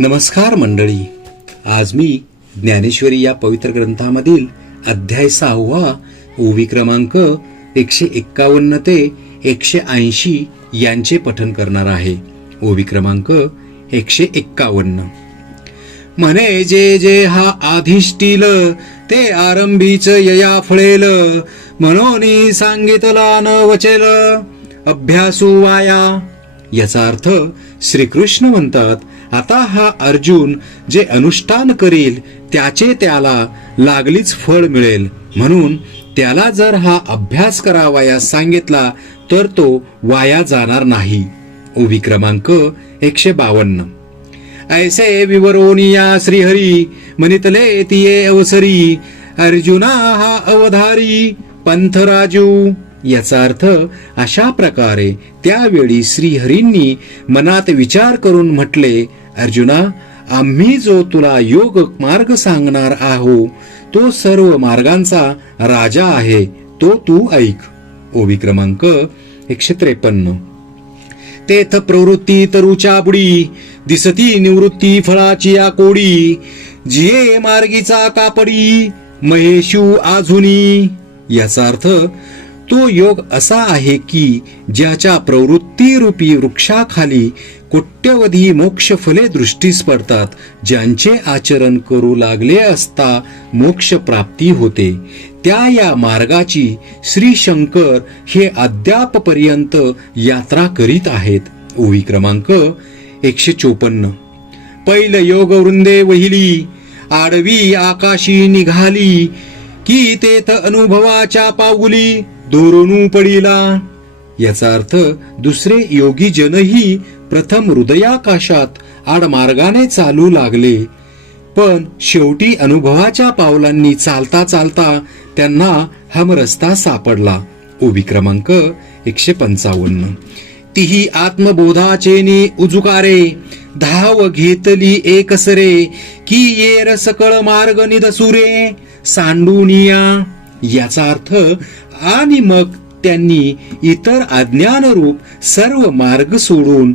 नमस्कार मंडळी. आज मी ज्ञानेश्वरी या पवित्र ग्रंथामधील अध्याय 6 ओवी क्रमांक 151 ते 180 यांचे पठन करणार आहे. ओवी क्रमांक 151. म्हणे जे जे हा आधिष्टील ते आरंभीच यया फळेल, म्हणून सांगितला न वचेल अभ्यासू वाया. याचा अर्थ श्रीकृष्ण म्हणतात, आता हा अर्जुन जे अनुष्ठान करील त्याचे त्याला लागलीच फळ मिळेल, म्हणून त्याला जर हा अभ्यास करावयास सांगितला तर तो वाया जाणार नाही. ओवी क्रमांक 152. ऐसे विवरोनिया श्रीहरी म्हणितले तिये अवसरी, अर्जुना हा अवधारी पंथराजू. याचा अर्थ अशा प्रकारे त्यावेळी श्रीहरींनी मनात विचार करून म्हटले, अर्जुना, आम्ही जो तुला योग मार्ग सांगणार आहो तो सर्व मार्गांचा राजा आहे, तो तू ऐक. ओवी क्रमांक 153. तेथ प्रवृत्ती तरुच्या बुडी, दिसती निवृत्ती फळाची या कोडी, जिये मार्गीचा कापडी महेशू आझुनी. याचा अर्थ तो योग असा आहे की ज्याच्या प्रवृत्ती रूपी वृक्षाखाली कोट्यवधी मोक्ष फले दृष्टीस पडतात, ज्यांचे आचरण करू लागले असता मोक्ष प्राप्ती होते, त्या या मार्गाची श्री शंकर हे अद्यापपर्यंत यात्रा करीत आहेत. ओवी क्रमांक 154. पैल योग वृंदे वहिली, आडवी आकाशी निघाली, की तेथ अनुभवाच्या पाऊली दोरणू पडिला. याचा अर्थ दुसरे योगी जनही प्रथम हृदयाकाशात आडमार्गाने चालू लागले, पण शेवटी अनुभवाच्या पावलांनी चालता चालता त्यांना हमरस्ता सापडला. ओवी क्रमांक 155. तिही आत्मबोधाचेनी उजुकारे, धाव घेतली एकसरे, की येर सकळ मार्ग निदसुरे सांडूनिया. याचा अर्थ आणि मग त्यांनी इतर अज्ञानरूप सर्व मार्ग सोडून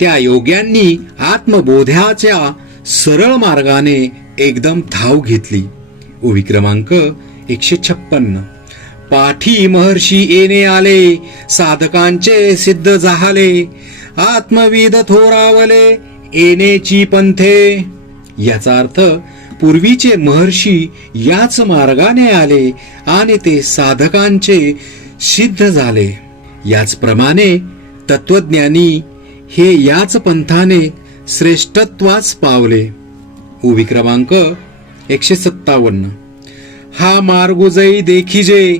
त्या योग्यांनी आत्मबोधाच्या सरळ मार्गाने एकदम धाव घेतली. ओवी क्रमांक 156. पाठी महर्षी येणे आले, साधकांचे सिद्ध झाले, आत्मविद थोरावले येणेची पंथे. याचा अर्थ पूर्वीचे महर्षी याच मार्गाने आले आणि ते साधकांचे सिद्ध झाले. याचप्रमाणे तत्वज्ञानी हे याच पंथाने श्रेष्ठत्वास पावले. ओवी क्रमांक 157. हा मार्ग जै देखिजे,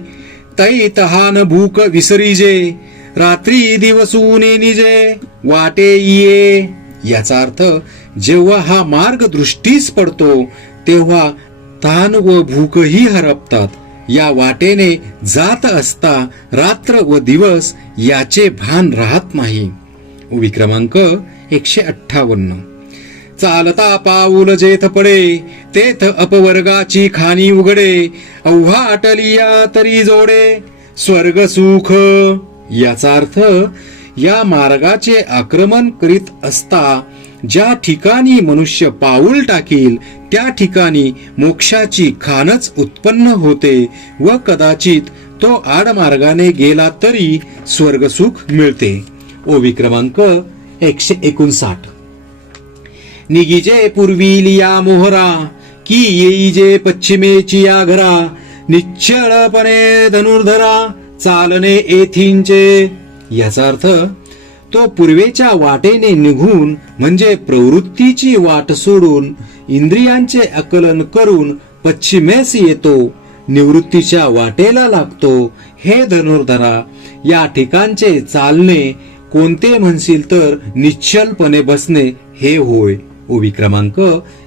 तै तहान भूक विसरीजे, रात्री दिवसूने निजे वाटे ये. याचा अर्थ जेव्हा हा मार्ग दृष्टीस पडतो तेव्हा ताण व भूकही हरपतात. या वाटेने जात असता रात्र व दिवस याचे भान राहत नाही. ओवी क्रमांक 158. चालता पाऊल जेथ पडे, तेथ अपवर्गाची खाणी उघडे, अव्हा अटलिया तरी जोडे स्वर्ग सुख. याचा अर्थ या मार्गाचे आक्रमण करीत असता ज्या ठिकाणी मनुष्य पाऊल टाकील त्या ठिकाणी मोक्षाची खानच उत्पन्न होते व कदाचित तो आडमार्गाने गेला तरी स्वर्गसुख मिळते. ओवी क्रमांक 159. निगिजे पूर्वीलिया मोहरा, की येईजे पश्चिमेची या घरा, निश्चळपणे धनुर्धरा चालणे येथींचे. याचा अर्थ तो पूर्वेच्या वाटेने निघून म्हणजे प्रवृत्तीची वाट सोडून इंद्रियांचे आकलन करून पश्चिमेस येतो, निवृत्तीच्या वाटेला लागतो. हे धनुर्धरा, या ठिकाणचे चालणे कोणते म्हणशील तर निश्चलपणे बसणे हे होय. ओवी क्रमांक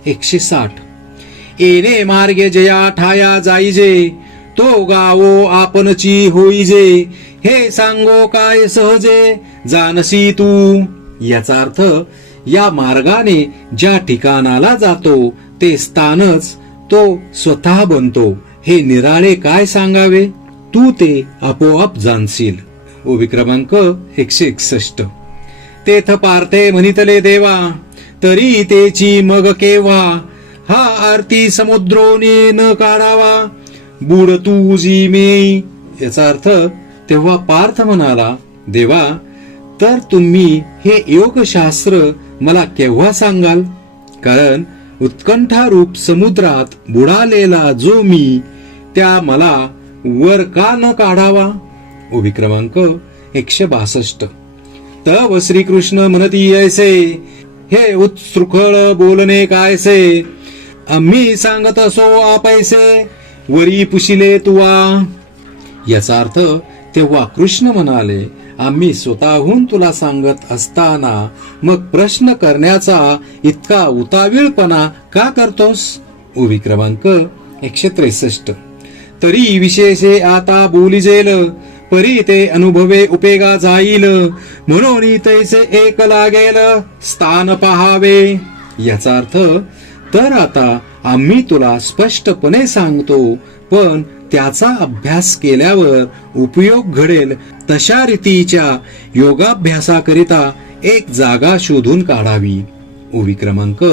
160. येणे मार्गे जया ठाया जाईजे, तो गावो आपणची होईजे, हे सांगो काय सहजे जानसी तू. याचा अर्थ या मार्गाने ज्या ठिकाणाला जातो ते स्थानच तो स्वतः बनतो, हे निराळे काय सांगावे, तू ते आपोआप जाणशील. ओवी क्रमांक 161. तेथ पार्थे म्हणितले देवा, तरी तेची मग केव्हा हा आरती समुद्रोनी न काढावा बुड तुझी मी. याचा अर्थ तेव्हा पार्थ म्हणाला, देवा तर तुम्ही हे योगशास्त्र मला केव्हा सांगाल, कारण उत्कंठा रूप समुद्रात बुडालेला जो मी त्या मला वर का न काढावा. उभी क्रमांक 162. तव श्रीकृष्ण म्हणती ऐसे हे उत्सृखळ बोलणे कायसे, आम्ही सांगत असो आपैसे वरी पुशिले तुवा. याचा अर्थ तेव्हा कृष्ण म्हणाले, आम्ही स्वतःहून तुला सांगत असताना मग प्रश्न करण्याचा इतका उतावीळपणा का करतोस. उभी क्रमांक 163. तरी विशेषे आता बोलिजेल परी ते अनुभवे उपेगा जाईल, म्हणून तैसे एक लागेल स्थान पहावे. याचा अर्थ तर आता आम्ही तुला स्पष्टपणे सांगतो, पण त्याचा अभ्यास केल्यावर उपयोग घडेल तशा रीतीच्या योगाभ्यासाकरिता एक जागा शोधून काढावी. उभी क्रमांक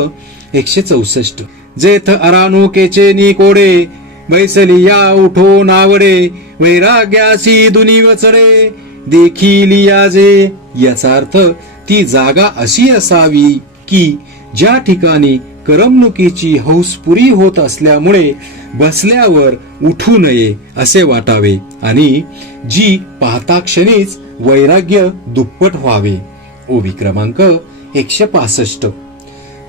164. जेथ अरानुकेचे निकोडे बैसली या उठो नावडे, वैराग्यासी दुनी वचडे देखील याजे. याचा अर्थ ती जागा अशी असावी की ज्या ठिकाणी करमणुकीची हौस पुरी होत असल्यामुळे बसल्यावर उठू नये असे वाटावे आणि जी पाहता क्षणीच वैराग्य दुप्पट व्हावे. उभी क्रमांक 165.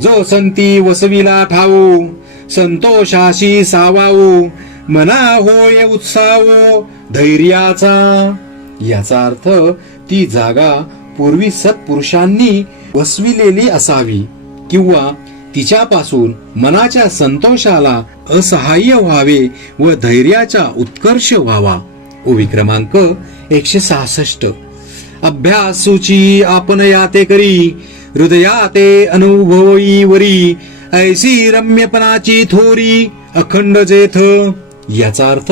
जो संती वसविला ठावो संतोषाशी सावावो, मना होय उत्साहो धैर्याचा. याचा अर्थ ती जागा पूर्वी सत्पुरुषांनी वसविलेली असावी किंवा तिच्यापासून मनाच्या संतोषाला असहाय्य व्हावे व धैर्याचा उत्कर्ष व्हावा. उभी क्रमांक 166. अभ्यासूची आपण याते करी, हृदयाते अनुभवई वरी, ऐसी रम्यपणाची थोरी अखंड जेथ. याचा अर्थ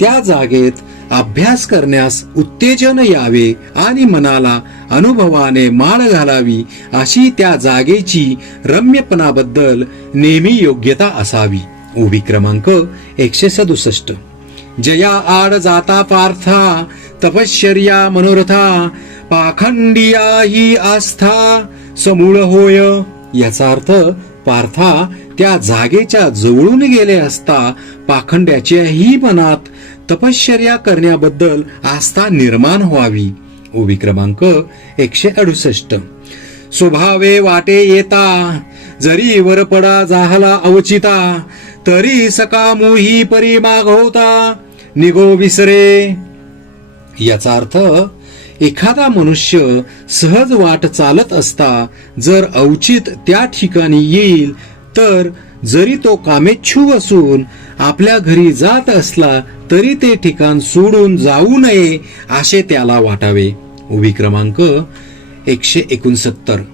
त्या जागेत अभ्यास करण्यास उत्तेजन यावे आणि मनाला अनुभवाने माळ घालावी अशी त्या जागेची रम्यपणाबद्दल नेहमी योग्यता असावी. उभी क्रमांक 167. जया आड जाता पार्था तपश्चर्या मनोरथा, पाखंडिया ही आस्था समूळ होय. याचा अर्थ पार्था त्या जागेच्या जवळून गेले असता पाखंड्याच्याही मनात तपश्चर्या करण्याबद्दल आस्था निर्माण व्हावी. उभी क्रमांक 168. स्वभावे वाटे येता जरी वरपडा जाहला अवचिता, तरी सकामुही परी मागवता निगो विसरे. याचा अर्थ एखादा मनुष्य सहज वाट चालत असता जर अवचित त्या ठिकाणी येईल तर जरी तो कामेच्छू असून आपल्या घरी जात असला तरी ते ठिकाण सोडून जाऊ नये असे त्याला वाटावे. उभी क्रमांक 169.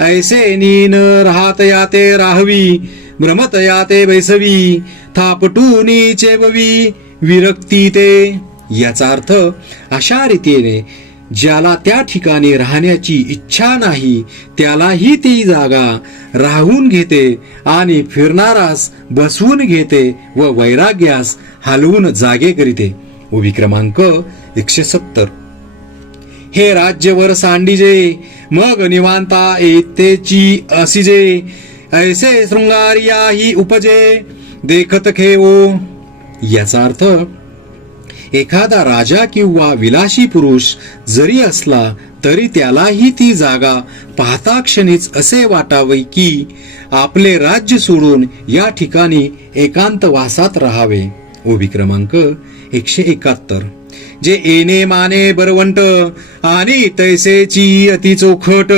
ऐसे नीन राहत याते राहवी, भ्रमत याते बैसवी, थापटूनी चेववी विरक्ती ते. याचा अर्थ अशा रीतीने ज्याला त्या ठिकाणी राहण्याची इच्छा नाही त्यालाही ती जागा राहून घेते आणि फिरणारास बसवून घेते व वैराग्यास हलवून जागे करीते. उभी क्रमांक 170. हे राज्यवर सांडिजे मग निवांता येतेची असिजे, ऐसे शृंगारिया ही उपजे देखत खेवो. याचा अर्थ एखादा राजा किंवा विलासी पुरुष जरी असला तरी त्यालाही ती जागा पाहता क्षणीच असे वाटावे की आपले राज्य सोडून या ठिकाणी एकांत वासात राहावे. उभी क्रमांक 171. जे येणे माने बरवंट आणि तैसेची अति चोखट,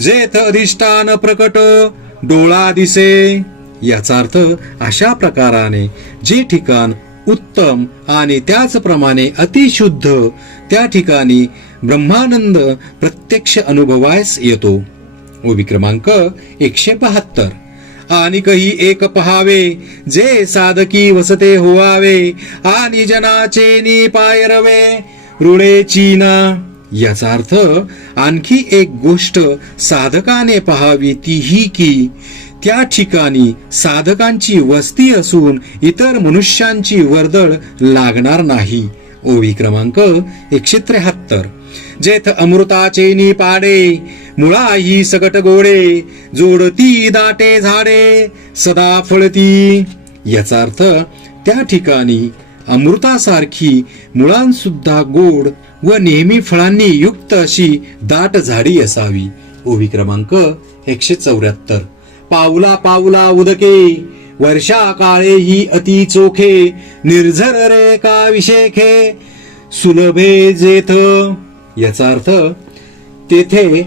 जेथ अधिष्ठान प्रकट डोळा दिसे. याचा अर्थ अशा प्रकाराने जे ठिकाण उत्तम आणि त्याचप्रमाणे अतिशुद्ध त्या ठिकाणी ब्रह्मानंद प्रत्यक्ष अनुभवायस येतो. उभी क्रमांक 172. आणि काही एक पहावे जे साधकी वसते होवावे, आणि जनाचे नी पायरवे रुळे चीना. याचा अर्थ आणखी एक गोष्ट साधकाने पाहावी, ती ही की त्या ठिकाणी साधकांची वस्ती असून इतर मनुष्यांची वर्दळ लागणार नाही. ओवी क्रमांक 173. जेथ अमृताचे निपाडे, मुळाही सकट गोडे, जोडती दाटे झाडे, सदा फळती. याचा अर्थ त्या ठिकाणी अमृतासारखी मुळांसुद्धा गोड व नेहमी फळांनी युक्त अशी दाट झाडी असावी. ओवी क्रमांक 174. पाऊला पाऊला उदके, वर्षा काळे ही अति चोखे, निर्झर रे का विशेखे, सुलभे जेथ. याचा अर्थ तेथे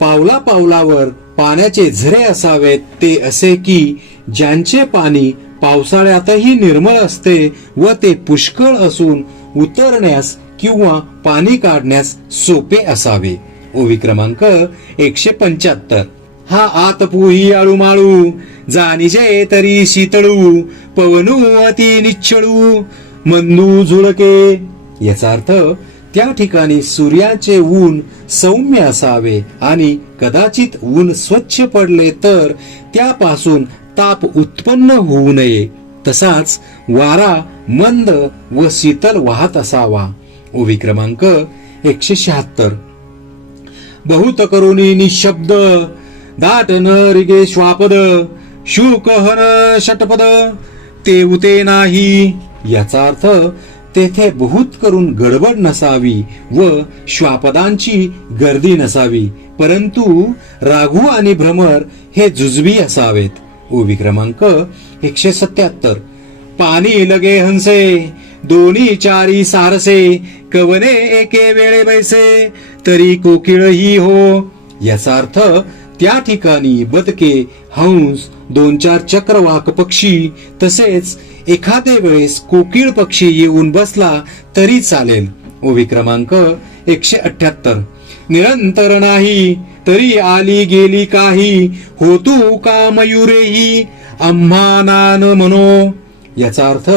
पावला पावलावर पाण्याचे झरे असावेत, ते असे की ज्यांचे पाणी पावसाळ्यातही निर्मळ असते व ते पुष्कळ असून उतरण्यास किंवा पाणी काढण्यास सोपे असावे. ओवी क्रमांक 175. हा आतपुही आळूमाळू, जाणीजे तरी शीतळू, पवनू अति निच्छळू, मंदू झुळके. याचा अर्थ त्या ठिकाणी सूर्याचे ऊन सौम्य असावे आणि कदाचित ऊन स्वच्छ पडले तर त्यापासून ताप उत्पन्न होऊ नये. तसाच वारा मंद व शीतल वाहत असावा. ओवी क्रमांक 176. बहुत करुणी निशब्द, दाट न रिगे श्वापद, शुक हर षटपद, ते उते नाही. याचा अर्थ तेथे बहुत करून गडबड नसावी व श्वापदांची गर्दी नसावी, परंतु राघू आणि भ्रमर हे जुजबी असावेत. ओवी क्रमांक 177. पाणी लगे हंसे, दोन्ही चारी सारसे, कवने एके वेळे बैसे, तरी कोकिळही हो. याचा अर्थ त्या ठिकाणी बदके, हंस, 2-4 चक्रवाक पक्षी तसेच एखादे वेळेस कोकिळ पक्षी येऊन बसला तरी चालेल. ओवी क्रमांक 178. निरंतर नाही, तरी आली गेली काही, होतू का मयुरेही, आम्हा नान म्हणो. याचा अर्थ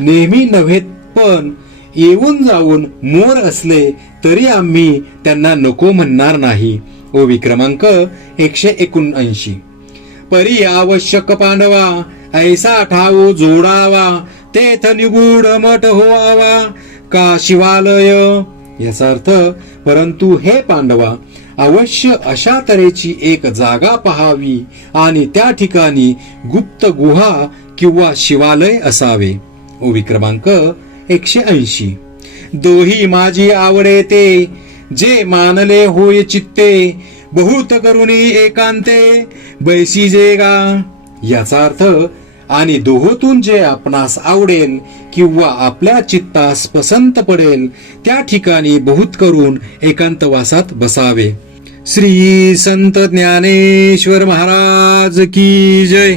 नेहमी नव्हे, पण येऊन जाऊन मोर असले तरी आम्ही त्यांना नको म्हणणार नाही. ओवी क्रमांक 179. परी आवश्यक पांडवा, ऐसा ठाऊ जोडावा, तेथ निगूढ मठ होआवा, का शिवालय. याचा अर्थ परंतु हे पांडवा, अवश्य अशा तऱ्हेची एक जागा पहावी आणि त्या ठिकाणी गुप्त गुहा किंवा शिवालय असावे. ओवी क्रमांक 180. दोही माझी आवडे ते, जे मानले होय चित्ते, बहुत करुणी एकांते, बैसी जे गा. याचा अर्थ आणि दोहोतून जे आपणास आवडेल किंवा आपल्या चित्तास पसंत पडेल त्या ठिकाणी बहुत करून एकांतवासात बसावे. श्री संत ज्ञानेश्वर महाराज की जय.